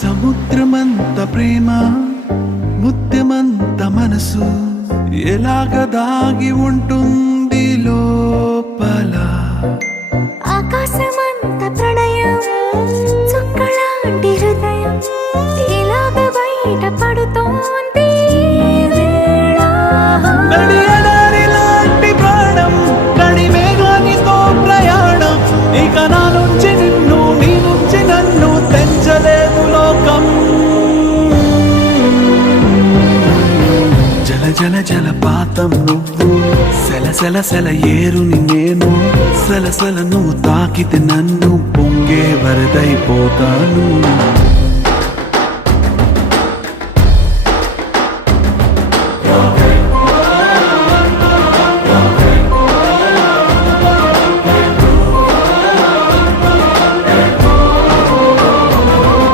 సముద్రమంత ప్రేమ ముత్యమంత మనసు ఎలాగ దాగి ఉంటుంది లోపల. ఆకాశమంత ప్రణయం చుక్కలాంటి హృదయం ఇలాగ బయట పడుతోంది వేళ. నడియడారిలాంటి ప్రాణం నడిమేఘానితో ప్రయాణం ఇక నా నుంచి నిన్ను నీ నుంచి నన్ను తెంచలేదు లోకం. జల జల జలపాతం నువ్వు సెల సెల సెల ఏరుని నేను సలసల నువ్వు తాకితే నన్ను పొంగే వరదైపోతాను.